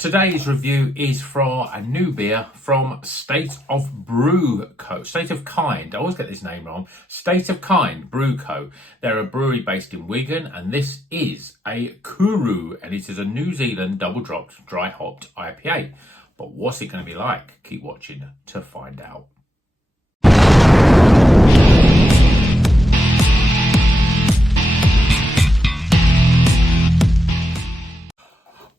Today's review is for a new beer from State of Brew Co. State of Kind. I always get this name wrong. State of Kind Brew Co. They're a brewery based in Wigan, and this is a Koru, and it is a New Zealand double dropped dry hopped IPA. But what's it going to be like? Keep watching to find out.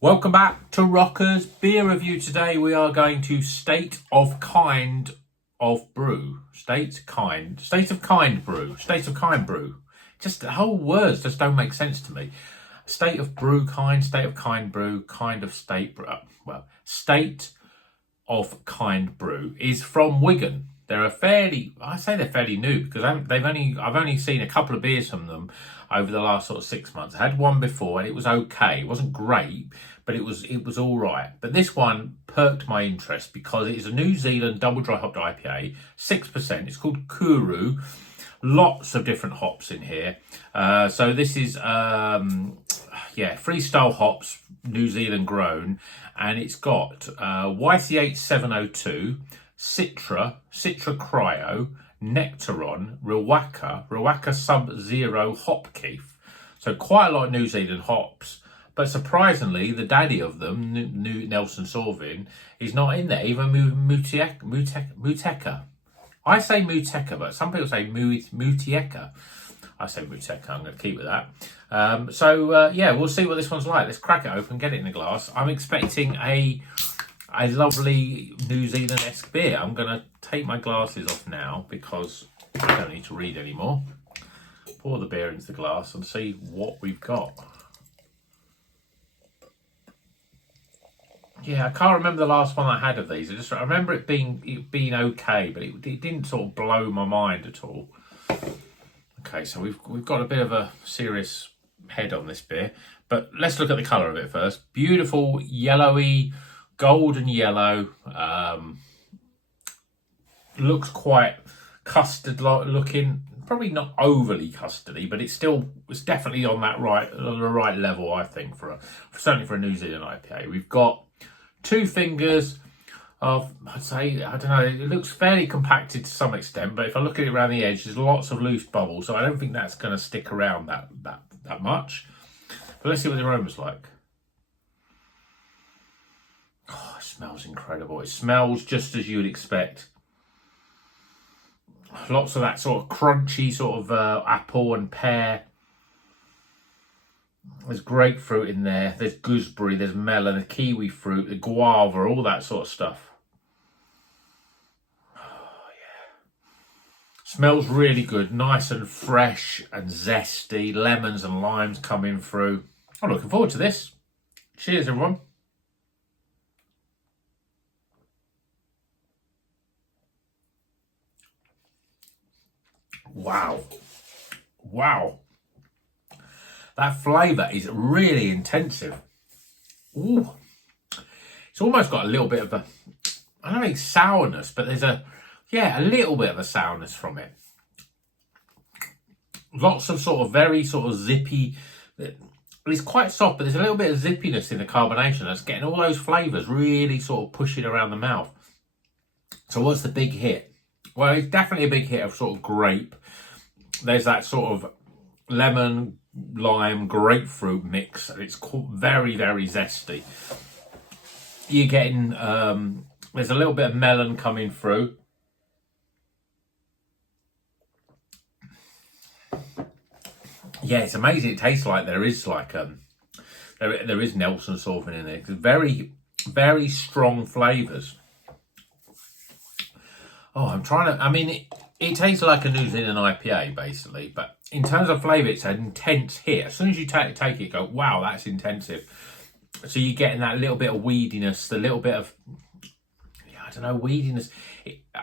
Welcome back to Rocker's Beer Review. Today we are going to State of Kind of Brew. State of Kind Brew. State of Kind Brew. Just the whole words just don't make sense to me. State of Brew Kind, State of Kind Brew, kind of State Brew. Well, State of Kind Brew is from Wigan. They're I say they're fairly new because I've only seen a couple of beers from them over the last sort of 6 months. I had one before and it was okay. It wasn't great, but it was all right. But this one perked my interest because it is a New Zealand double dry hopped IPA, 6%. It's called Koru. Lots of different hops in here. So this is Freestyle Hops, New Zealand grown, and it's got YCH 702, Citra Cryo, Nectaron, Riwaka Sub-Zero Hop Keef. So quite a lot of New Zealand hops. But surprisingly, the daddy of them, Nelson Sauvin, is not in there. Even Muteca. I say Muteca, but some people say Mutieca. I say Muteca. I'm going to keep with that. We'll see what this one's like. Let's crack it open, get it in the glass. I'm expecting a lovely New Zealand-esque beer. I'm going to take my glasses off now because I don't need to read anymore. Pour the beer into the glass and see what we've got. Yeah, I can't remember the last one I had of these. I remember it being okay, but it didn't sort of blow my mind at all. Okay, so we've got a bit of a serious head on this beer, but let's look at the colour of it first. Beautiful yellowy, golden yellow. Looks quite custard looking. Probably not overly custardy, but it's definitely on the right level, I think, certainly for a New Zealand IPA. We've got 2 fingers of, I'd say, I don't know, it looks fairly compacted to some extent, but if I look at it around the edge, there's lots of loose bubbles, so I don't think that's going to stick around that much. But let's see what the aroma's like. Oh, it smells incredible. It smells just as you would expect. Lots of that sort of crunchy sort of apple and pear. There's grapefruit in there. There's gooseberry, there's melon, the kiwi fruit, the guava, all that sort of stuff. Oh, yeah. Smells really good. Nice and fresh and zesty. Lemons and limes coming through. I'm looking forward to this. Cheers, everyone. Wow. That flavour is really intensive. Ooh. It's almost got a little bit of a, I don't think sourness, but there's a little bit of a sourness from it. Lots of sort of very sort of zippy, it's quite soft, but there's a little bit of zippiness in the carbonation that's getting all those flavours really sort of pushing around the mouth. So what's the big hit? Well, it's definitely a big hit of sort of grape. There's that sort of lemon, lime, grapefruit mix, and it's very, very zesty. You're getting, there's a little bit of melon coming through. Yeah, it's amazing. It tastes like there is like, there is Nelson Sauvin in there. It's very, very strong flavours. Oh, it tastes like a New Zealand IPA, basically. But in terms of flavour, it's an intense hit. As soon as you take it, you go, wow, that's intensive. So you're getting that little bit of weediness, the little bit of, weediness.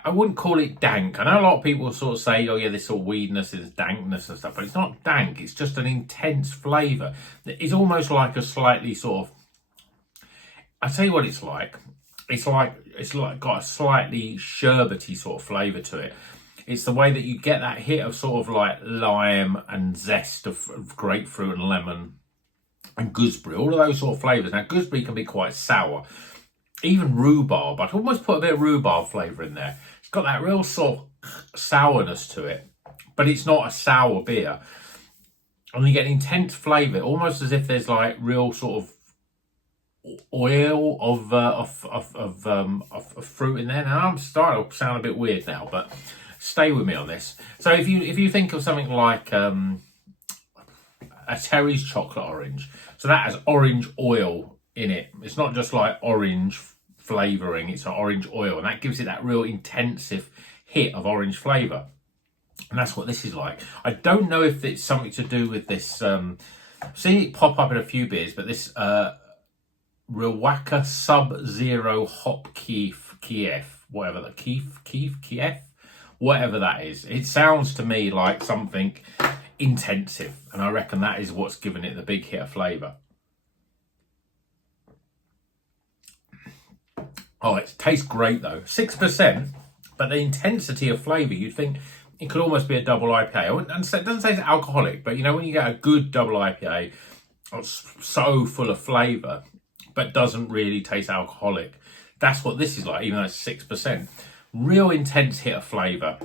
I wouldn't call it dank. I know a lot of people sort of say, oh yeah, this sort of weediness is dankness and stuff. But it's not dank. It's just an intense flavour. It's almost like a slightly sort of, I'll tell you what it's like. It's like got a slightly sherbety sort of flavour to it. It's the way that you get that hit of sort of like lime and zest of grapefruit and lemon. and gooseberry, all of those sort of flavours. Now, gooseberry can be quite sour. Even rhubarb, I'd almost put a bit of rhubarb flavour in there. It's got that real sort of sourness to it, but it's not a sour beer. And you get an intense flavour, almost as if there's like real sort of oil of fruit in there. Now I'm starting to sound a bit weird now, but stay with me on this. So if you think of something like a Terry's chocolate orange, so that has orange oil in it. It's not just like orange flavouring, it's an orange oil, and that gives it that real intensive hit of orange flavour. And that's what this is like. I don't know if it's something to do with this. I've seen it pop up in a few beers, but this Rwaka Sub-Zero Hop Kiev, whatever that Kiev, whatever that is. It sounds to me like something intensive, and I reckon that is what's given it the big hit of flavour. Oh, it tastes great though. 6%, but the intensity of flavour, you'd think it could almost be a double IPA. And it doesn't say it's alcoholic, but you know, when you get a good double IPA, it's so full of flavour, but doesn't really taste alcoholic. That's what this is like, even though it's 6%. Real intense hit of flavour.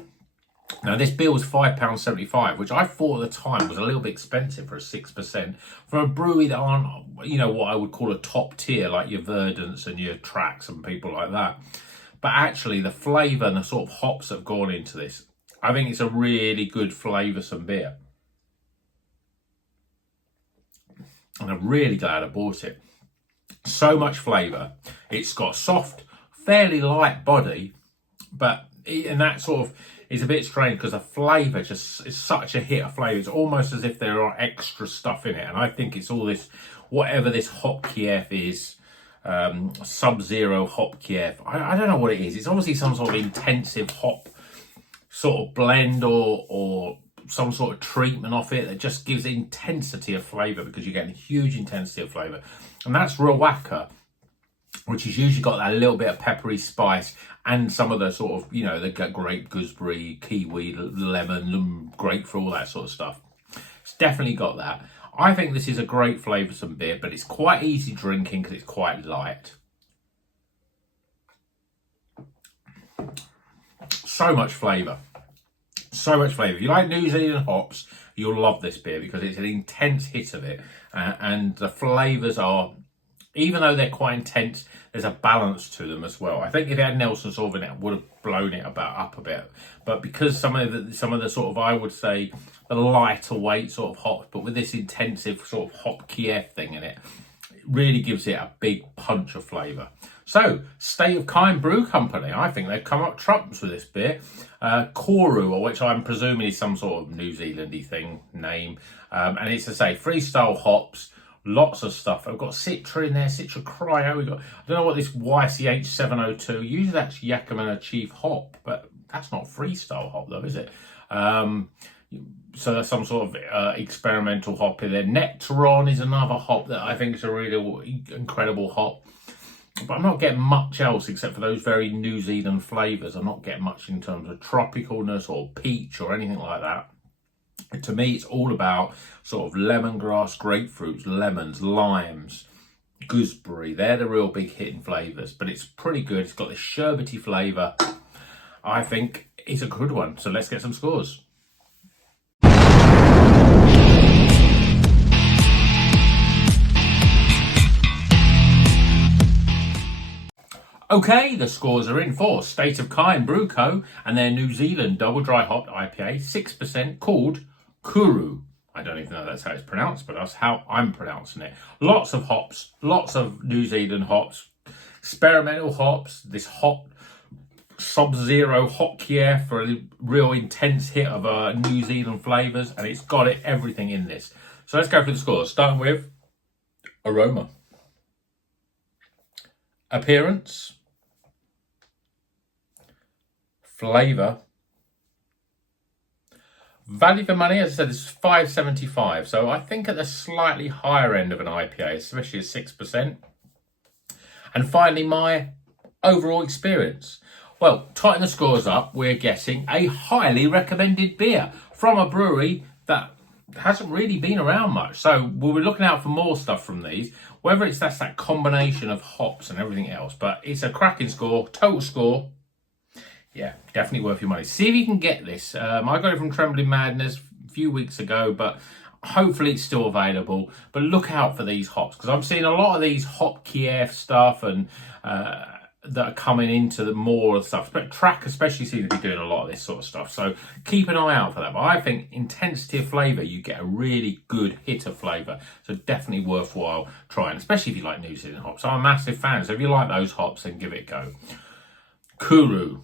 Now, this beer was £5.75, which I thought at the time was a little bit expensive for a 6%. For a brewery that aren't, you know, what I would call a top tier, like your Verdants and your Tracks and people like that. But actually, the flavour and the sort of hops that have gone into this, I think it's a really good flavoursome beer. And I'm really glad I bought it. So much flavour. It's got a soft, fairly light body, but and that sort of is a bit strange because the flavour just is such a hit of flavour. It's almost as if there are extra stuff in it, and I think it's all this, whatever this hop Kiev is, Sub-Zero hop Kiev. I don't know what it is. It's obviously some sort of intensive hop sort of blend or some sort of treatment off it that just gives intensity of flavour, because you're getting huge intensity of flavour. And that's Rwaka, which has usually got that little bit of peppery spice and some of the sort of, you know, the grape, gooseberry, kiwi, lemon, grapefruit, all that sort of stuff. It's definitely got that. I think this is a great flavoursome beer, but it's quite easy drinking because it's quite light. So much flavour. So much flavour. If you like New Zealand hops, you'll love this beer because it's an intense hit of it. And the flavours are, even though they're quite intense, there's a balance to them as well. I think if it had Nelson Sauvin in it, would have blown it up a bit. But because some of the sort of, I would say, the lighter weight sort of hops, but with this intensive sort of hop Kiev thing in it, it really gives it a big punch of flavour. So, State of Kind Brew Company, I think they've come up trumps with this beer. Koru, which I'm presuming is some sort of New Zealandy thing, name. And it's to say, Freestyle Hops, lots of stuff. I've got Citra in there, Citra Cryo. We've got, I don't know what this YCH 702, usually that's Yakima Chief hop, but that's not Freestyle hop though, is it? So that's some sort of experimental hop in there. Nectaron is another hop that I think is a really incredible hop. But I'm not getting much else except for those very New Zealand flavours. I'm not getting much in terms of tropicalness or peach or anything like that. And to me, it's all about sort of lemongrass, grapefruits, lemons, limes, gooseberry. They're the real big hitting flavours. But it's pretty good. It's got this sherbety flavour. I think it's a good one. So let's get some scores. Okay, the scores are in for State of Kind Brew Co. and their New Zealand double dry hopped IPA, 6%, called Koru. I don't even know that's how it's pronounced, but that's how I'm pronouncing it. Lots of hops, lots of New Zealand hops, experimental hops, this hot Sub-Zero hot Kiev for a real intense hit of New Zealand flavours, and it's got everything in this. So let's go through the scores, starting with aroma, appearance, flavour, value for money. As I said, this is $5.75, so I think at the slightly higher end of an IPA, especially at 6%. And finally, my overall experience. Well, tighten the scores up, we're getting a highly recommended beer from a brewery that hasn't really been around much. So we'll be looking out for more stuff from these, whether it's that's that combination of hops and everything else. But it's a cracking score, total score. Yeah, definitely worth your money. See if you can get this. I got it from Trembling Madness a few weeks ago, but hopefully it's still available. But look out for these hops, because I'm seeing a lot of these hop Kiev stuff and that are coming into the more stuff. But Track especially seems to be doing a lot of this sort of stuff. So keep an eye out for that. But I think intensity of flavour, you get a really good hit of flavour. So definitely worthwhile trying, especially if you like New Zealand hops. I'm a massive fan. So if you like those hops, then give it a go. Koru.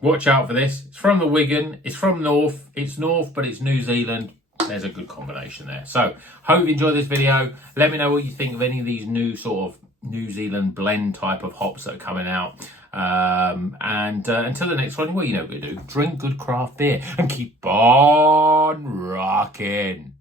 Watch out for this. It's from the Wigan. It's from North. It's North, but it's New Zealand. There's a good combination there. So, hope you enjoyed this video. Let me know what you think of any of these new sort of New Zealand blend type of hops that are coming out. Until the next one, well, you know what to do. Drink good craft beer and keep on rocking.